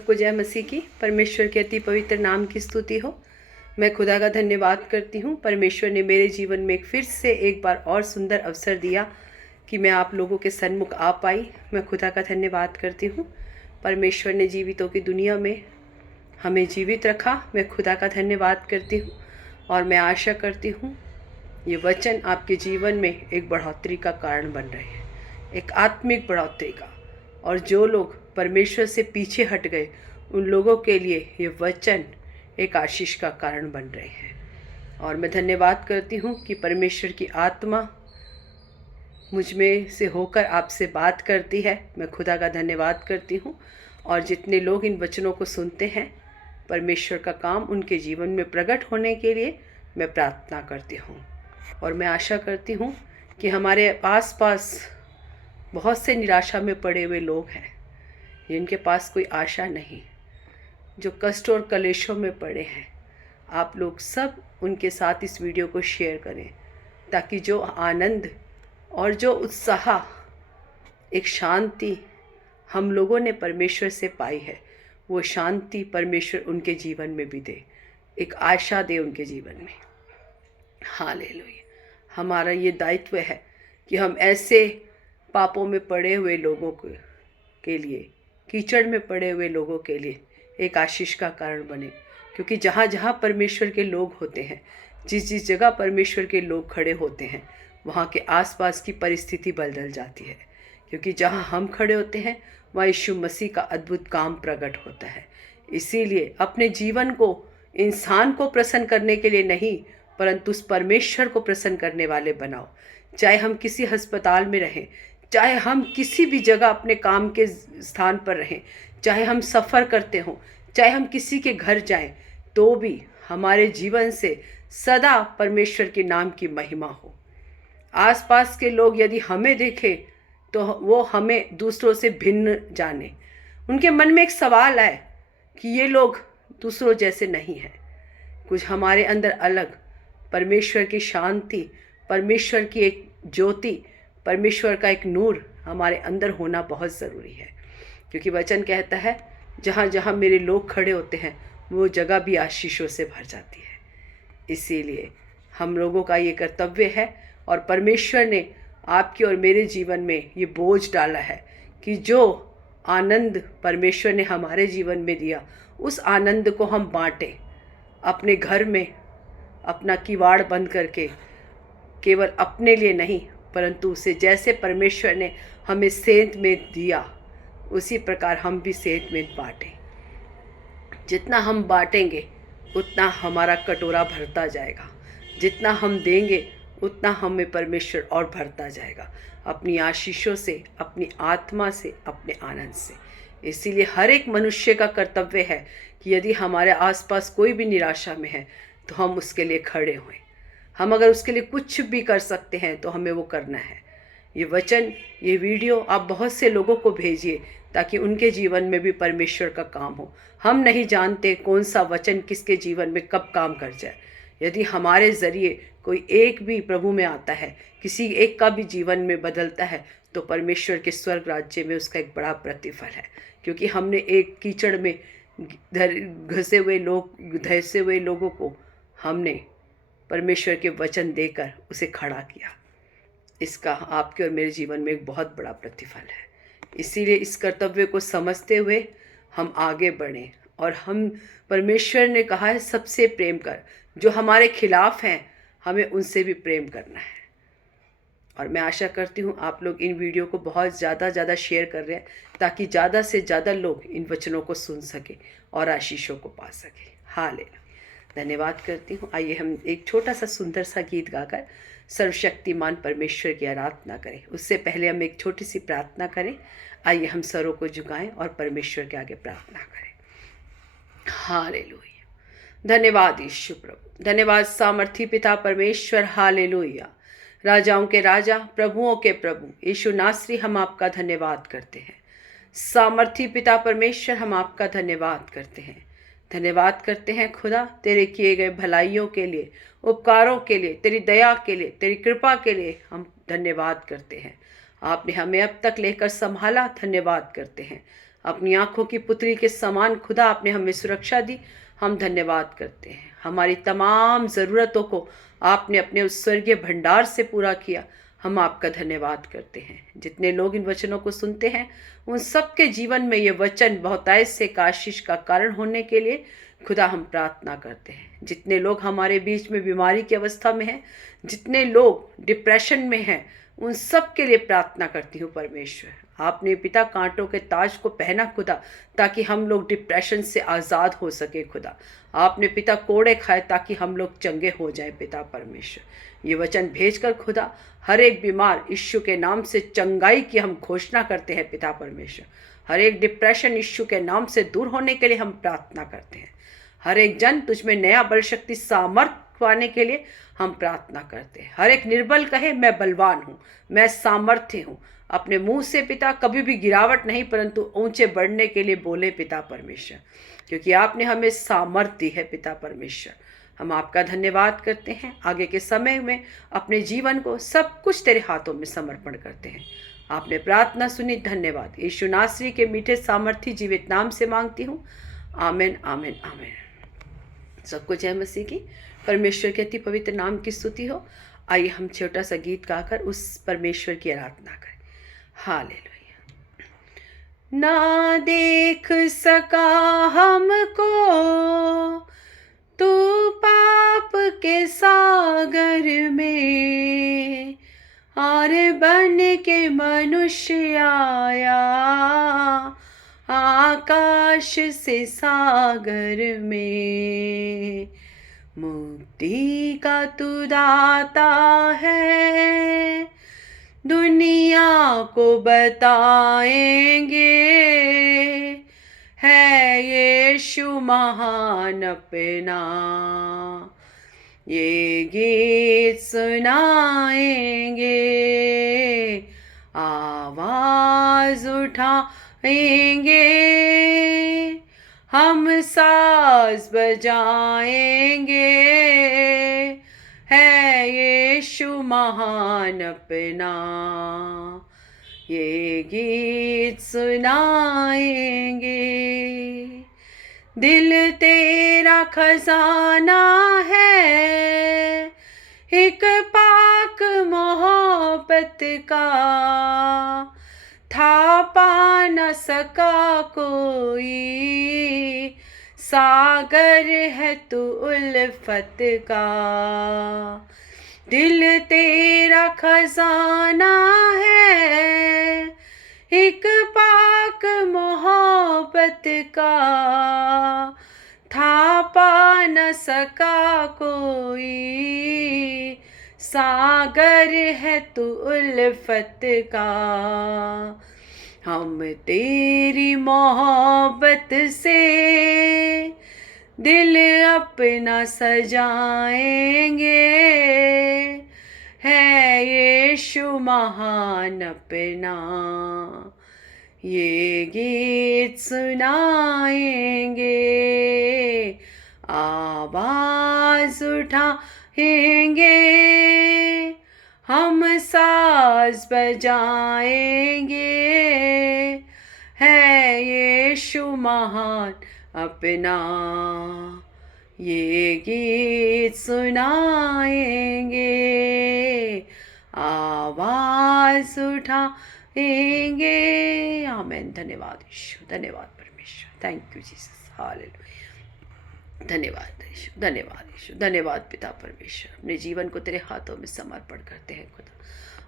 को जय मसीह की। परमेश्वर के अति पवित्र नाम की स्तुति हो। मैं खुदा का धन्यवाद करती हूँ। परमेश्वर ने मेरे जीवन में फिर से एक बार और सुंदर अवसर दिया कि मैं आप लोगों के सन्मुख आ पाई। मैं खुदा का धन्यवाद करती हूँ। परमेश्वर ने जीवितों की दुनिया में हमें जीवित रखा। मैं खुदा का धन्यवाद करती हूँ और मैं आशा करती हूँ ये वचन आपके जीवन में एक बढ़ोतरी का कारण बन रहे हैं, एक आत्मिक बढ़ोतरी का। और जो लोग परमेश्वर से पीछे हट गए उन लोगों के लिए ये वचन एक आशीष का कारण बन रहे हैं। और मैं धन्यवाद करती हूँ कि परमेश्वर की आत्मा मुझ में से होकर आपसे बात करती है। मैं खुदा का धन्यवाद करती हूँ। और जितने लोग इन वचनों को सुनते हैं, परमेश्वर का काम उनके जीवन में प्रकट होने के लिए मैं प्रार्थना करती हूँ। और मैं आशा करती हूँ कि हमारे आस पास बहुत से निराशा में पड़े हुए लोग हैं, जिनके पास कोई आशा नहीं, जो कष्ट और कलेशों में पड़े हैं। आप लोग सब उनके साथ इस वीडियो को शेयर करें, ताकि जो आनंद और जो उत्साह, एक शांति हम लोगों ने परमेश्वर से पाई है, वो शांति परमेश्वर उनके जीवन में भी दे, एक आशा दे उनके जीवन में। हालेलुया। हमारा ये दायित्व है कि हम ऐसे पापों में पड़े हुए लोगों के लिए, कीचड़ में पड़े हुए लोगों के लिए एक आशीष का कारण बने। क्योंकि जहाँ जहाँ परमेश्वर के लोग होते हैं, जिस जिस जगह परमेश्वर के लोग खड़े होते हैं, वहाँ के आसपास की परिस्थिति बदल जाती है। क्योंकि जहाँ हम खड़े होते हैं वहाँ यीशु मसीह का अद्भुत काम प्रकट होता है। इसीलिए अपने जीवन को इंसान को प्रसन्न करने के लिए नहीं, परंतु उस परमेश्वर को प्रसन्न करने वाले बनाओ। चाहे हम किसी अस्पताल में रहें, चाहे हम किसी भी जगह अपने काम के स्थान पर रहें, चाहे हम सफ़र करते हों, चाहे हम किसी के घर जाएं, तो भी हमारे जीवन से सदा परमेश्वर के नाम की महिमा हो। आसपास के लोग यदि हमें देखें तो वो हमें दूसरों से भिन्न जाने। उनके मन में एक सवाल आए कि ये लोग दूसरों जैसे नहीं हैं, कुछ हमारे अंदर अलग। परमेश्वर की शांति, परमेश्वर की एक ज्योति, परमेश्वर का एक नूर हमारे अंदर होना बहुत ज़रूरी है। क्योंकि वचन कहता है जहाँ जहाँ मेरे लोग खड़े होते हैं वो जगह भी आशीषों से भर जाती है। इसीलिए हम लोगों का ये कर्तव्य है, और परमेश्वर ने आपके और मेरे जीवन में ये बोझ डाला है कि जो आनंद परमेश्वर ने हमारे जीवन में दिया, उस आनंद को हम बांटें। अपने घर में अपना किवाड़ बंद करके, केवल अपने लिए नहीं, परंतु उसे जैसे परमेश्वर ने हमें सेंत में दिया, उसी प्रकार हम भी सेंत में बांटें। जितना हम बांटेंगे उतना हमारा कटोरा भरता जाएगा। जितना हम देंगे उतना हमें परमेश्वर और भरता जाएगा, अपनी आशीषों से, अपनी आत्मा से, अपने आनंद से। इसीलिए हर एक मनुष्य का कर्तव्य है कि यदि हमारे आसपास कोई भी निराशा में है तो हम उसके लिए खड़े हों। हम अगर उसके लिए कुछ भी कर सकते हैं तो हमें वो करना है। ये वचन, ये वीडियो आप बहुत से लोगों को भेजिए, ताकि उनके जीवन में भी परमेश्वर का काम हो। हम नहीं जानते कौन सा वचन किसके जीवन में कब काम कर जाए। यदि हमारे ज़रिए कोई एक भी प्रभु में आता है, किसी एक का भी जीवन में बदलता है, तो परमेश्वर के स्वर्ग राज्य में उसका एक बड़ा प्रतिफल है। क्योंकि हमने एक कीचड़ में घसे हुए लोग, धंसे हुए लोगों को हमने परमेश्वर के वचन देकर उसे खड़ा किया। इसका आपके और मेरे जीवन में एक बहुत बड़ा प्रतिफल है। इसीलिए इस कर्तव्य को समझते हुए हम आगे बढ़ें। और हम, परमेश्वर ने कहा है सबसे प्रेम कर। जो हमारे खिलाफ हैं हमें उनसे भी प्रेम करना है। और मैं आशा करती हूँ आप लोग इन वीडियो को बहुत ज़्यादा शेयर कर रहे हैं, ताकि ज़्यादा से ज़्यादा लोग इन वचनों को सुन सकें और आशीषों को पा सकें। हालेलुया। धन्यवाद करती हूँ। आइए हम एक छोटा सा सुंदर सा गीत गाकर सर्वशक्तिमान परमेश्वर की आराधना करें। उससे पहले हम एक छोटी सी प्रार्थना करें। आइए हम सरों को झुकाएं और परमेश्वर के आगे प्रार्थना करें। हालेलुया। धन्यवाद यीशु प्रभु, धन्यवाद सामर्थी पिता परमेश्वर। हालेलुया। राजाओं के राजा, प्रभुओं के प्रभु यीशु नासरी, हम आपका धन्यवाद करते हैं। सामर्थी पिता परमेश्वर, हम आपका धन्यवाद करते हैं। धन्यवाद करते हैं खुदा, तेरे किए गए भलाइयों के लिए, उपकारों के लिए, तेरी दया के लिए, तेरी कृपा के लिए हम धन्यवाद करते हैं। आपने हमें अब तक लेकर संभाला, धन्यवाद करते हैं। अपनी आंखों की पुतली के समान खुदा आपने हमें सुरक्षा दी। हम धन्यवाद करते हैं। हमारी तमाम ज़रूरतों को आपने अपने उस स्वर्गीय भंडार से पूरा किया। हम आपका धन्यवाद करते हैं। जितने लोग इन वचनों को सुनते हैं उन सबके जीवन में ये वचन बहुतायत से एक आशीष का कारण होने के लिए खुदा हम प्रार्थना करते हैं। जितने लोग हमारे बीच में बीमारी की अवस्था में हैं, जितने लोग डिप्रेशन में हैं, उन सब के लिए प्रार्थना करती हूँ परमेश्वर। आपने पिता कांटों के ताज को पहना खुदा, ताकि हम लोग डिप्रेशन से आज़ाद हो सके खुदा। आपने पिता कोड़े खाए ताकि हम लोग चंगे हो जाएं पिता परमेश्वर। ये वचन भेजकर खुदा हर एक बीमार यीशु के नाम से चंगाई की हम घोषणा करते हैं पिता परमेश्वर। हर एक डिप्रेशन यीशु के नाम से दूर होने के लिए हम प्रार्थना करते हैं। हर एक जन तुझ में नया बल शक्ति सामर्थ पाने के लिए हम प्रार्थना करते हैं। हर एक निर्बल कहे मैं बलवान हूँ, मैं सामर्थ्य हूँ। अपने मुंह से पिता कभी भी गिरावट नहीं परंतु ऊंचे बढ़ने के लिए बोले पिता परमेश्वर, क्योंकि आपने हमें सामर्थ दी है पिता परमेश्वर। हम आपका धन्यवाद करते हैं। आगे के समय में अपने जीवन को सब कुछ तेरे हाथों में समर्पण करते हैं। आपने प्रार्थना सुनी, धन्यवाद। यीशु नासरी के मीठे सामर्थी जीवित नाम से मांगती हूँ, आमीन आमीन आमीन। सबको जय मसीह की। परमेश्वर के अति पवित्र नाम की स्तुति हो। आइए हम छोटा सा गीत गाकर उस परमेश्वर की आराधना करें। हालेलुया। ना देख सका हमको तू पाप के सागर में, और बन के मनुष्य आया आकाश से सागर में। मुक्ति का तू दाता है, दुनिया को बताएंगे, है यीशु महान अपना। ये गीत सुनाएंगे, आवाज उठाएंगे, हम साज बजाएंगे, है यीशु महान अपना। ये गीत सुनाएंगे। दिल तेरा खजाना है, एक पाक मोहब्बत का, था पा न सका कोई, सागर है तू उल्फत का। दिल तेरा खजाना है, एक पाक मोहब्बत का, था पा न सका कोई, सागर है तू उल्फत का। हम तेरी मोहब्बत से दिल अपना सजाएंगे, है यीशु महान अपना। ये गीत सुनाएंगे, आवाज उठाएंगे, हम साज बजाएंगे, है यीशु महान अपना। ये गीत सुनाएंगे, आवाज उठाएंगे। आमीन। धन्यवाद यीशु, धन्यवाद परमेश्वर। Thank you Jesus. हालेलुया। धन्यवाद यीशु, धन्यवाद यीशु, धन्यवाद पिता परमेश्वर। अपने जीवन को तेरे हाथों में समर्पण करते हैं खुदा।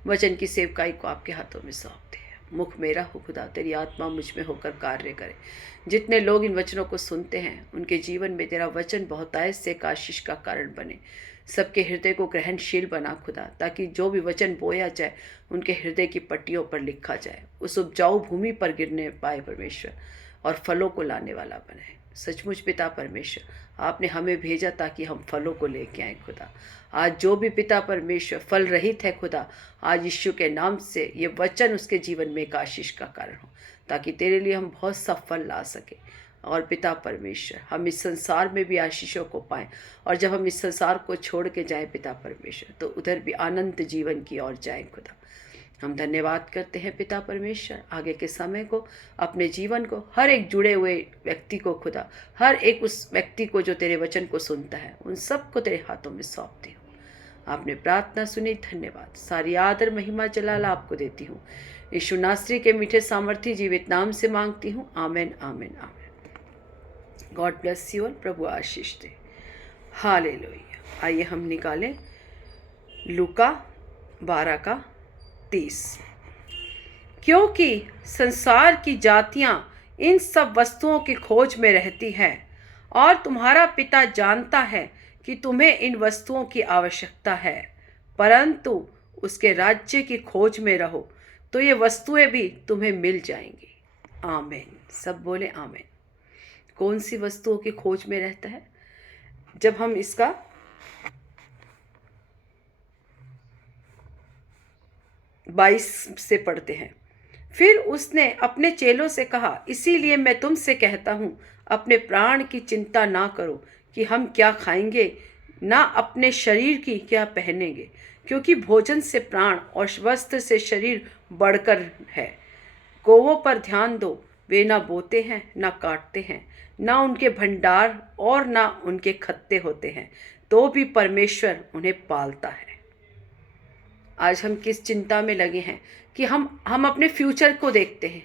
वचन की सेवकाई को आपके हाथों में सौंपते हैं। मुख मेरा हो खुदा, तेरी आत्मा मुझ में होकर कार्य करे। जितने लोग इन वचनों को सुनते हैं उनके जीवन में तेरा वचन बहुतायत से एक आशीष का कारण बने। सबके हृदय को ग्रहणशील बना खुदा, ताकि जो भी वचन बोया जाए उनके हृदय की पट्टियों पर लिखा जाए, उस उपजाऊ भूमि पर गिरने पाए परमेश्वर, और फलों को लाने वाला बने। सचमुच पिता परमेश्वर, आपने हमें भेजा ताकि हम फलों को लेके आए खुदा। आज जो भी पिता परमेश्वर फल रहित है खुदा, आज यीशु के नाम से ये वचन उसके जीवन में एक आशीष का कारण हो, ताकि तेरे लिए हम बहुत सा फल ला सके। और पिता परमेश्वर, हम इस संसार में भी आशीषों को पाएं, और जब हम इस संसार को छोड़ के जाएं पिता परमेश्वर, तो उधर भी अनंत जीवन की ओर जाएं खुदा। हम धन्यवाद करते हैं पिता परमेश्वर, आगे के समय को, अपने जीवन को, हर एक जुड़े हुए व्यक्ति को खुदा, हर एक उस व्यक्ति को जो तेरे वचन को सुनता है, उन सबको तेरे हाथों में सौंपती हूँ। आपने प्रार्थना सुनी, धन्यवाद। सारी आदर महिमा जलाल आपको देती हूँ। यीशु नासरी के मीठे सामर्थी जीवित नाम से मांगती हूँ। Amen, amen, amen. God bless you all. प्रभु आशीष दे। हालेलुया। आइए हम निकालें लूका 12:30। क्योंकि संसार की जातियां इन सब वस्तुओं की खोज में रहती हैं और तुम्हारा पिता जानता है कि तुम्हें इन वस्तुओं की आवश्यकता है, परंतु उसके राज्य की खोज में रहो तो ये वस्तुएं भी तुम्हें मिल जाएंगी। आमीन। सब बोले आमीन। कौन सी वस्तुओं की खोज में रहता है? जब हम इसका 22 से पढ़ते हैं, फिर उसने अपने चेलों से कहा, इसीलिए मैं तुमसे कहता हूँ, अपने प्राण की चिंता ना करो कि हम क्या खाएंगे, ना अपने शरीर की क्या पहनेंगे, क्योंकि भोजन से प्राण और वस्त्र से शरीर बढ़कर है। गौओं पर ध्यान दो, वे ना बोते हैं ना काटते हैं, ना उनके भंडार और ना उनके खत्ते होते हैं, तो भी परमेश्वर उन्हें पालता है। आज हम किस चिंता में लगे हैं कि हम अपने फ्यूचर को देखते हैं,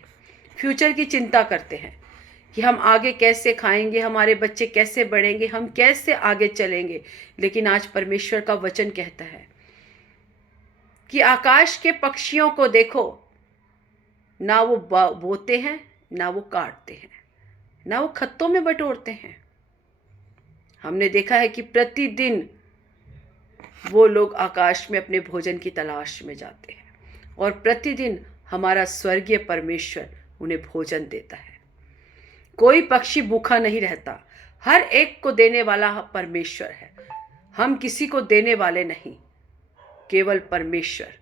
फ्यूचर की चिंता करते हैं कि हम आगे कैसे खाएंगे, हमारे बच्चे कैसे बढ़ेंगे, हम कैसे आगे चलेंगे। लेकिन आज परमेश्वर का वचन कहता है कि आकाश के पक्षियों को देखो, ना वो बोते हैं, ना वो काटते हैं, ना वो खत्तों में बटोरते हैं। हमने देखा है कि प्रतिदिन वो लोग आकाश में अपने भोजन की तलाश में जाते हैं और प्रतिदिन हमारा स्वर्गीय परमेश्वर उन्हें भोजन देता है। कोई पक्षी भूखा नहीं रहता, हर एक को देने वाला परमेश्वर है। हम किसी को देने वाले नहीं, केवल परमेश्वर।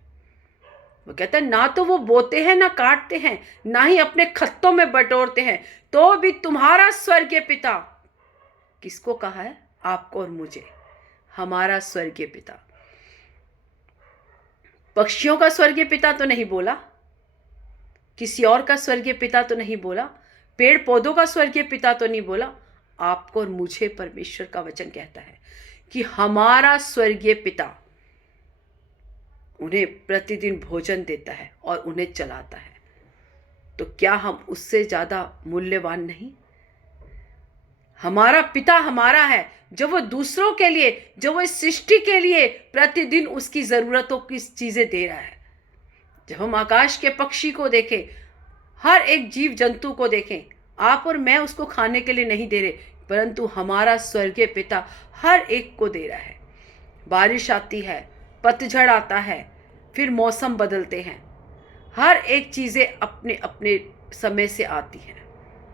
वो कहता है, ना तो वो बोते हैं ना काटते हैं, ना ही अपने खत्तों में बटोरते हैं, तो भी तुम्हारा स्वर्गीय पिता, किसको कहा है? आपको और मुझे, हमारा स्वर्गीय पिता। पक्षियों का स्वर्गीय पिता तो नहीं बोला, किसी और का स्वर्गीय पिता तो नहीं बोला, पेड़ पौधों का स्वर्गीय पिता तो नहीं बोला। आपको और मुझे परमेश्वर का वचन कहता है कि हमारा स्वर्गीय पिता उन्हें प्रतिदिन भोजन देता है और उन्हें चलाता है। तो क्या हम उससे ज्यादा मूल्यवान नहीं? हमारा पिता हमारा है, जो वो दूसरों के लिए, जो वो इस सृष्टि के लिए प्रतिदिन उसकी ज़रूरतों की चीज़ें दे रहा है। जब हम आकाश के पक्षी को देखें, हर एक जीव जंतु को देखें, आप और मैं उसको खाने के लिए नहीं दे रहे, परंतु हमारा स्वर्गीय पिता हर एक को दे रहा है। बारिश आती है, पतझड़ आता है, फिर मौसम बदलते हैं, हर एक चीज़ें अपने अपने समय से आती हैं।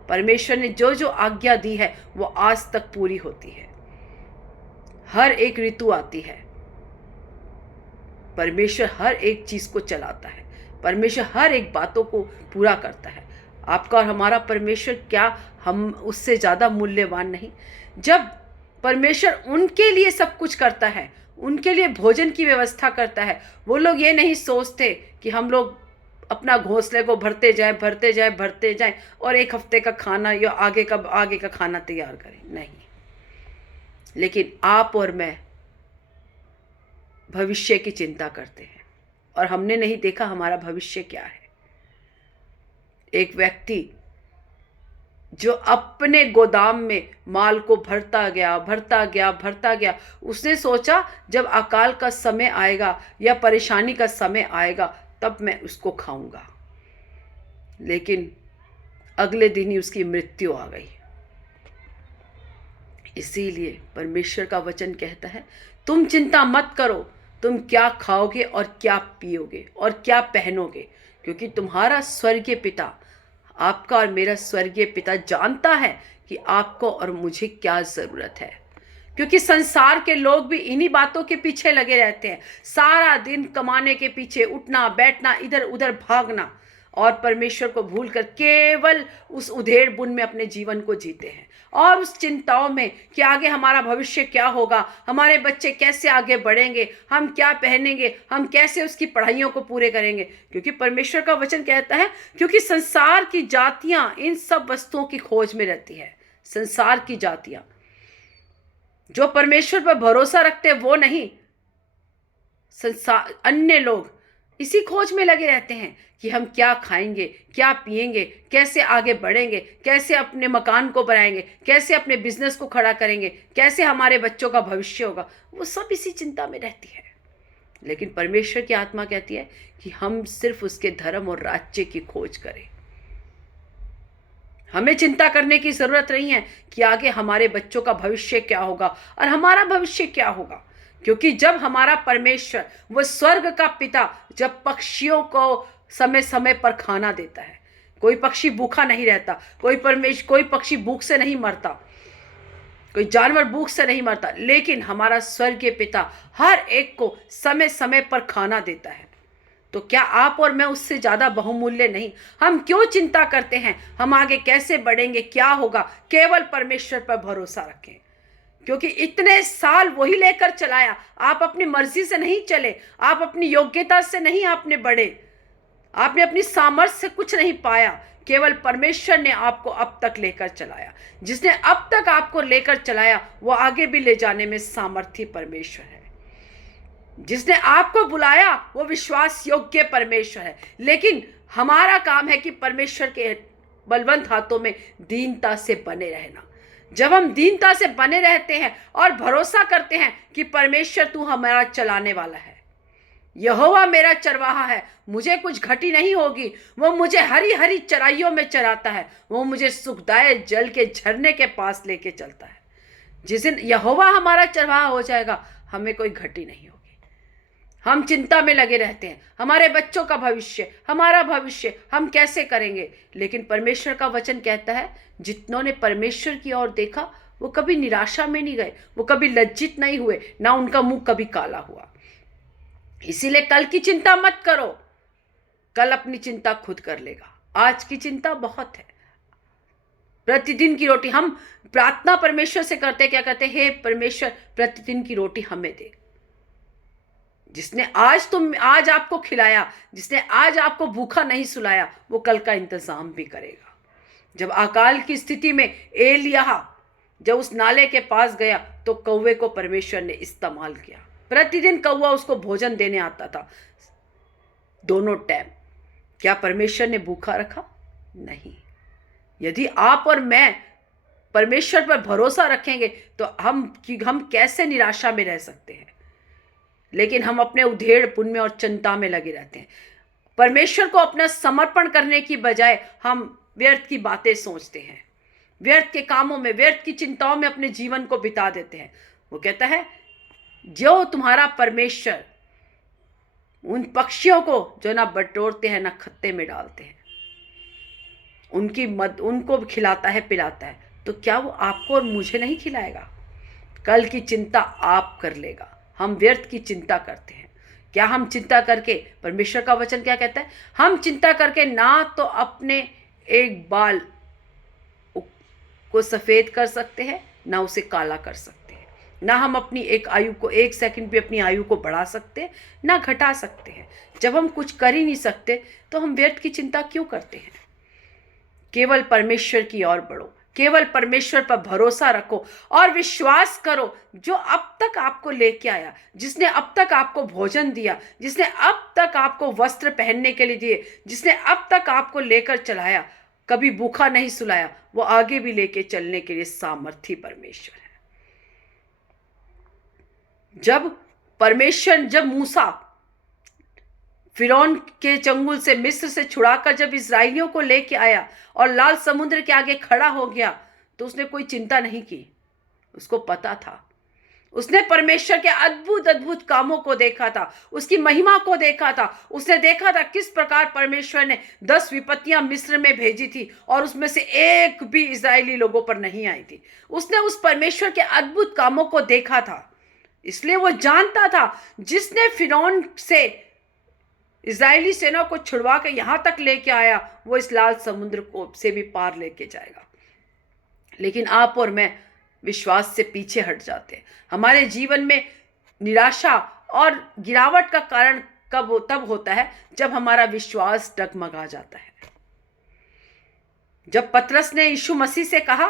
परमेश्वर ने जो जो आज्ञा दी है वो आज तक पूरी होती है। हर एक ऋतु आती है, परमेश्वर हर एक चीज को चलाता है, परमेश्वर हर एक बातों को पूरा करता है। आपका और हमारा परमेश्वर, क्या हम उससे ज्यादा मूल्यवान नहीं? जब परमेश्वर उनके लिए सब कुछ करता है, उनके लिए भोजन की व्यवस्था करता है, वो लोग ये नहीं सोचते कि हम लोग अपना घोंसले को भरते जाएं और एक हफ्ते का खाना या आगे का खाना तैयार करें। नहीं, लेकिन आप और मैं भविष्य की चिंता करते हैं और हमने नहीं देखा हमारा भविष्य क्या है। एक व्यक्ति जो अपने गोदाम में माल को भरता गया, उसने सोचा जब अकाल का समय आएगा या परेशानी का समय आएगा तब मैं उसको खाऊंगा, लेकिन अगले दिन ही उसकी मृत्यु आ गई। इसीलिए परमेश्वर का वचन कहता है, तुम चिंता मत करो, तुम क्या खाओगे और क्या पियोगे और क्या पहनोगे, क्योंकि तुम्हारा स्वर्गीय पिता, आपका और मेरा स्वर्गीय पिता जानता है कि आपको और मुझे क्या ज़रूरत है। क्योंकि संसार के लोग भी इन्हीं बातों के पीछे लगे रहते हैं, सारा दिन कमाने के पीछे, उठना बैठना, इधर उधर भागना। और परमेश्वर को भूलकर केवल उस उधेड़ बुन में अपने जीवन को जीते हैं और उस चिंताओं में कि आगे हमारा भविष्य क्या होगा, हमारे बच्चे कैसे आगे बढ़ेंगे, हम क्या पहनेंगे, हम कैसे उसकी पढ़ाइयों को पूरे करेंगे। क्योंकि परमेश्वर का वचन कहता है, क्योंकि संसार की जातियां इन सब वस्तुओं की खोज में रहती है। संसार की जातियां, जो परमेश्वर पर भरोसा रखते हैं वो नहीं, संसार अन्य लोग इसी खोज में लगे रहते हैं कि हम क्या खाएंगे, क्या पिएंगे, कैसे आगे बढ़ेंगे, कैसे अपने मकान को बनाएंगे, कैसे अपने बिजनेस को खड़ा करेंगे, कैसे हमारे बच्चों का भविष्य होगा। वो सब इसी चिंता में रहती है। लेकिन परमेश्वर की आत्मा कहती है कि हम सिर्फ उसके धर्म और राज्य की खोज करें। हमें चिंता करने की जरूरत नहीं है कि आगे हमारे बच्चों का भविष्य क्या होगा और हमारा भविष्य क्या होगा। क्योंकि जब हमारा परमेश्वर, वो स्वर्ग का पिता, जब पक्षियों को समय समय पर खाना देता है, कोई पक्षी भूखा नहीं रहता, कोई पक्षी भूख से नहीं मरता, कोई जानवर भूख से नहीं मरता, लेकिन हमारा स्वर्गीय पिता हर एक को समय समय पर खाना देता है। तो क्या आप और मैं उससे ज्यादा बहुमूल्य नहीं? हम क्यों चिंता करते हैं हम आगे कैसे बढ़ेंगे, क्या होगा? केवल परमेश्वर पर भरोसा रखें, क्योंकि इतने साल वही लेकर चलाया। आप अपनी मर्जी से नहीं चले, आप अपनी योग्यता से नहीं आपने बढ़े, आपने अपनी सामर्थ्य से कुछ नहीं पाया। केवल परमेश्वर ने आपको अब तक लेकर चलाया। जिसने अब तक आपको लेकर चलाया वो आगे भी ले जाने में सामर्थ्य परमेश्वर है। जिसने आपको बुलाया वो विश्वास योग्य परमेश्वर है। लेकिन हमारा काम है कि परमेश्वर के बलवंत हाथों में दीनता से बने रहना। जब हम दीनता से बने रहते हैं और भरोसा करते हैं कि परमेश्वर तू हमारा चलाने वाला है, यहोवा मेरा चरवाहा है, मुझे कुछ घटी नहीं होगी, वो मुझे हरी हरी चराइयों में चराता है, वो मुझे सुखदायक जल के झरने के पास लेके चलता है। जिस दिन यहोवा हमारा चरवाहा हो जाएगा हमें कोई घटी नहीं होगी। हम चिंता में लगे रहते हैं, हमारे बच्चों का भविष्य, हमारा भविष्य हम कैसे करेंगे। लेकिन परमेश्वर का वचन कहता है, जितनों ने परमेश्वर की ओर देखा वो कभी निराशा में नहीं गए, वो कभी लज्जित नहीं हुए, ना उनका मुंह कभी काला हुआ। इसीलिए कल की चिंता मत करो, कल अपनी चिंता खुद कर लेगा। आज की चिंता बहुत है। प्रतिदिन की रोटी, हम प्रार्थना परमेश्वर से करते क्या कहते हैं, हे परमेश्वर प्रतिदिन की रोटी हमें दे। जिसने आज आपको खिलाया, जिसने आज आपको भूखा नहीं सुलाया, वो कल का इंतजाम भी करेगा। जब अकाल की स्थिति में एलिय्याह जब उस नाले के पास गया तो कौवे को परमेश्वर ने इस्तेमाल किया। प्रतिदिन कौवा उसको भोजन देने आता था, दोनों टाइम। क्या परमेश्वर ने भूखा रखा? नहीं। यदि आप और मैं परमेश्वर पर भरोसा रखेंगे तो हम कैसे निराशा में रह सकते हैं। लेकिन हम अपने उधेड़ पुन में और चिंता में लगे रहते हैं। परमेश्वर को अपना समर्पण करने की बजाय हम व्यर्थ की बातें सोचते हैं, व्यर्थ के कामों में, व्यर्थ की चिंताओं में अपने जीवन को बिता देते हैं। वो कहता है, जो तुम्हारा परमेश्वर उन पक्षियों को जो ना बटोरते हैं ना खत्ते में डालते हैं, उनको खिलाता है पिलाता है, तो क्या वो आपको और मुझे नहीं खिलाएगा? कल की चिंता आप कर लेगा। हम व्यर्थ की चिंता करते हैं। क्या हम चिंता करके, परमेश्वर का वचन क्या कहता है, हम चिंता करके ना तो अपने एक बाल को सफेद कर सकते हैं, ना उसे काला कर सकते हैं, ना हम अपनी एक आयु को, एक सेकंड पे अपनी आयु को बढ़ा सकते हैं, ना घटा सकते हैं। जब हम कुछ कर ही नहीं सकते तो हम व्यर्थ की चिंता क्यों करते हैं? केवल परमेश्वर की ओर बढ़ो, केवल परमेश्वर पर भरोसा रखो और विश्वास करो, जो अब तक आपको लेके आया, जिसने अब तक आपको भोजन दिया, जिसने अब तक आपको वस्त्र पहनने के लिए दिए, जिसने अब तक आपको लेकर चलाया, कभी भूखा नहीं सुलाया, वो आगे भी लेके चलने के लिए सामर्थी परमेश्वर है। जब मूसा फिरौन के चंगुल से, मिस्र से छुड़ाकर जब इस्राएलियों को लेके आया और लाल समुद्र के आगे खड़ा हो गया, तो उसने कोई चिंता नहीं की। उसको पता था, उसने परमेश्वर के अद्भुत अद्भुत कामों को देखा था, उसकी महिमा को देखा था। उसने देखा था किस प्रकार परमेश्वर ने 10 विपत्तियां मिस्र में भेजी थी और उसमें से एक भी इस्राएली लोगों पर नहीं आई थी। उसने उस परमेश्वर के अद्भुत कामों को देखा था। इसलिए वो जानता था, जिसने फिरौन से इजरायली सेना को छुड़वा के यहाँ तक लेके आया, वो इस लाल समुद्र को से भी पार लेके जाएगा। लेकिन आप और मैं विश्वास से पीछे हट जाते हैं। हमारे जीवन में निराशा और गिरावट का कारण तब होता है जब हमारा विश्वास डगमगा जाता है। जब पतरस ने यीशु मसीह से कहा,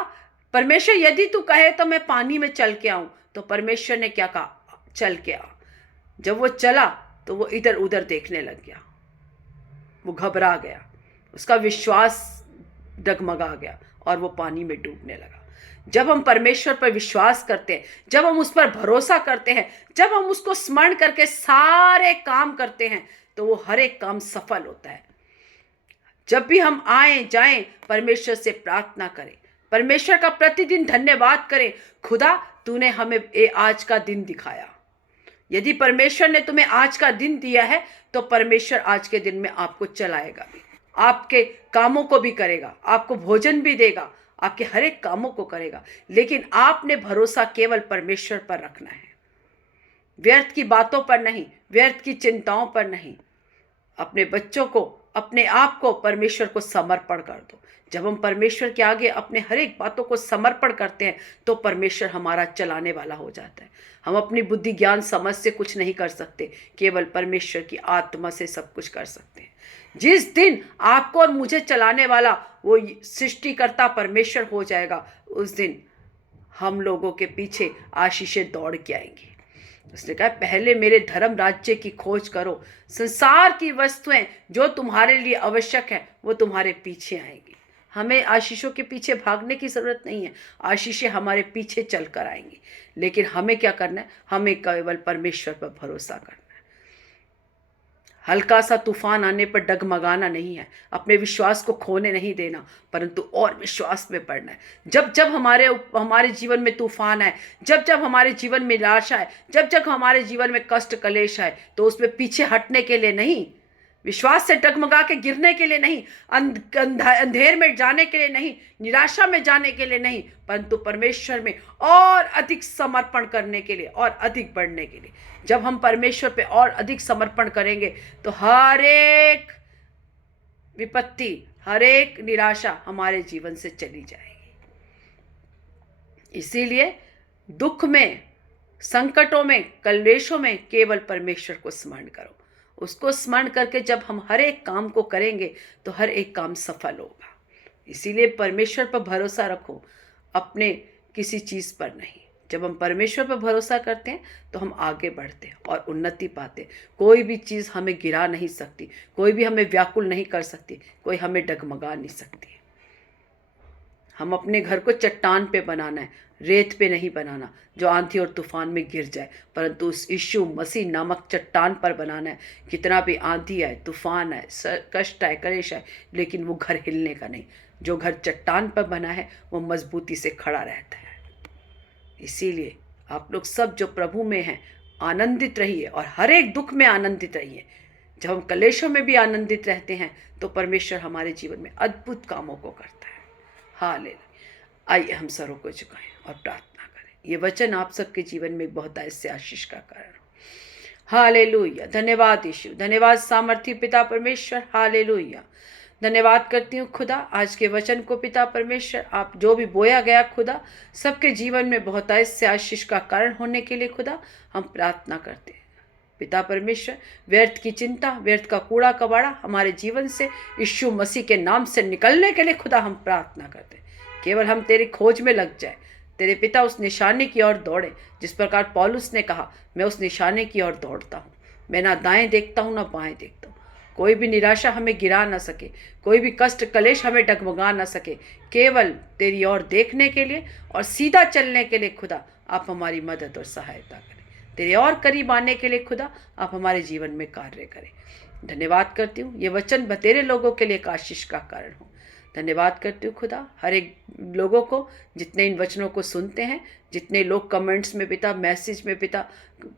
परमेश्वर यदि तू कहे तो मैं पानी में चल के आऊं, तो परमेश्वर ने क्या कहा, चल के आ। जब वो चला तो वो इधर उधर देखने लग गया, वो घबरा गया, उसका विश्वास डगमगा गया और वो पानी में डूबने लगा। जब हम परमेश्वर पर विश्वास करते हैं, जब हम उस पर भरोसा करते हैं, जब हम उसको स्मरण करके सारे काम करते हैं, तो वो हर एक काम सफल होता है। जब भी हम आए जाएं, परमेश्वर से प्रार्थना करें, परमेश्वर का प्रतिदिन धन्यवाद करें। खुदा, तूने हमें आज का दिन दिखाया। यदि परमेश्वर ने तुम्हें आज का दिन दिया है, तो परमेश्वर आज के दिन में आपको चलाएगा भी, आपके कामों को भी करेगा, आपको भोजन भी देगा, आपके हर एक कामों को करेगा। लेकिन आपने भरोसा केवल परमेश्वर पर रखना है, व्यर्थ की बातों पर नहीं, व्यर्थ की चिंताओं पर नहीं। अपने बच्चों को, अपने आप को परमेश्वर को समर्पण कर दो। जब हम परमेश्वर के आगे अपने हर एक बातों को समर्पण करते हैं, तो परमेश्वर हमारा चलाने वाला हो जाता है। हम अपनी बुद्धि ज्ञान समझ से कुछ नहीं कर सकते, केवल परमेश्वर की आत्मा से सब कुछ कर सकते हैं। जिस दिन आपको और मुझे चलाने वाला वो सृष्टिकर्ता परमेश्वर हो जाएगा, उस दिन हम लोगों के पीछे आशीषें दौड़ के आएंगी। उसने कहा, पहले मेरे धर्म राज्य की खोज करो, संसार की वस्तुएं जो तुम्हारे लिए आवश्यक है वो तुम्हारे पीछे आएंगी। हमें आशीषों के पीछे भागने की जरूरत नहीं है, आशीषें हमारे पीछे चल कर आएंगी। लेकिन हमें क्या करना है, हमें केवल परमेश्वर पर भरोसा करना है। हल्का सा तूफान आने पर डगमगाना नहीं है, अपने विश्वास को खोने नहीं देना, परंतु और विश्वास में पड़ना है। जब जब हमारे जीवन में तूफान आए, जब जब हमारे जीवन में निराशा है, जब जब हमारे जीवन में कष्ट कलेश आए, तो उसमें पीछे हटने के लिए नहीं, विश्वास से डगमगा के गिरने के लिए नहीं, अंधेर में जाने के लिए नहीं, निराशा में जाने के लिए नहीं, परंतु परमेश्वर में और अधिक समर्पण करने के लिए और अधिक बढ़ने के लिए। जब हम परमेश्वर पे और अधिक समर्पण करेंगे, तो हर एक विपत्ति, हर एक निराशा हमारे जीवन से चली जाएगी। इसीलिए दुख में, संकटों में, कलेशों में केवल परमेश्वर को स्मरण करो। उसको स्मरण करके जब हम हर एक काम को करेंगे, तो हर एक काम सफल होगा। इसीलिए परमेश्वर पर भरोसा रखो, अपने किसी चीज़ पर नहीं। जब हम परमेश्वर पर भरोसा करते हैं, तो हम आगे बढ़ते हैं और उन्नति पाते हैं। कोई भी चीज़ हमें गिरा नहीं सकती, कोई भी हमें व्याकुल नहीं कर सकती, कोई हमें डगमगा नहीं सकती। हम अपने घर को चट्टान पे बनाना है, रेत पे नहीं बनाना जो आंधी और तूफान में गिर जाए, परंतु उस यीशु मसीह नामक चट्टान पर बनाना है। कितना भी आंधी आए, तूफान आए, कष्ट आए, कलेश आए, लेकिन वो घर हिलने का नहीं। जो घर चट्टान पर बना है वो मजबूती से खड़ा रहता है। इसीलिए आप लोग सब जो प्रभु में हैं, आनंदित रहिए और हर एक दुख में आनंदित रहिए। जब हम कलेशों में भी आनंदित रहते हैं, तो परमेश्वर हमारे जीवन में अद्भुत कामों को करता है। हालेलुया। आइए हम सरों को झुकाएं और प्रार्थना करें। ये वचन आप सबके जीवन में बहुत ऐसे आशीष का कारण हो। हालेलुया। धन्यवाद यीशु, धन्यवाद सामर्थी पिता परमेश्वर। हालेलुया। धन्यवाद करती हूँ खुदा आज के वचन को पिता परमेश्वर, आप जो भी बोया गया खुदा, सबके जीवन में बहुत ऐसे आशीष का कारण होने के लिए खुदा हम प्रार्थना करते हैं। पिता परमेश्वर, व्यर्थ की चिंता, व्यर्थ का कूड़ा कबाड़ा हमारे जीवन से यीशु मसीह के नाम से निकलने के लिए खुदा हम प्रार्थना करते हैं। केवल हम तेरी खोज में लग जाए, तेरे पिता उस निशाने की ओर दौड़े जिस प्रकार पौलुस ने कहा, मैं उस निशाने की ओर दौड़ता हूँ। मैं ना दाएं देखता हूँ ना बाएं देखता हूँ। कोई भी निराशा हमें गिरा ना सके, कोई भी कष्ट कलेश हमें डगमगा ना सके। केवल तेरी ओर देखने के लिए और सीधा चलने के लिए खुदा आप हमारी मदद और सहायता करें। तेरे और करीब आने के लिए खुदा आप हमारे जीवन में कार्य करें। धन्यवाद करती हूँ, ये वचन तेरे लोगों के लिए एक आशीष का कारण हो। धन्यवाद करती हूँ खुदा हर एक लोगों को जितने इन वचनों को सुनते हैं, जितने लोग कमेंट्स में पिता, मैसेज में पिता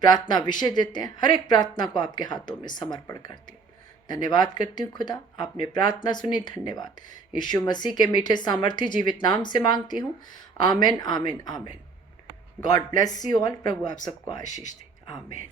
प्रार्थना विषय देते हैं, हर एक प्रार्थना को आपके हाथों में समर्पण करती हूँ। धन्यवाद करती हूँ खुदा, आपने प्रार्थना सुनी। धन्यवाद। यीशु मसीह के मीठे सामर्थी जीवित नाम से मांगती हूँ। Amen, amen, amen. God bless you all. प्रभु आप सबको आशीष दे। आमेन।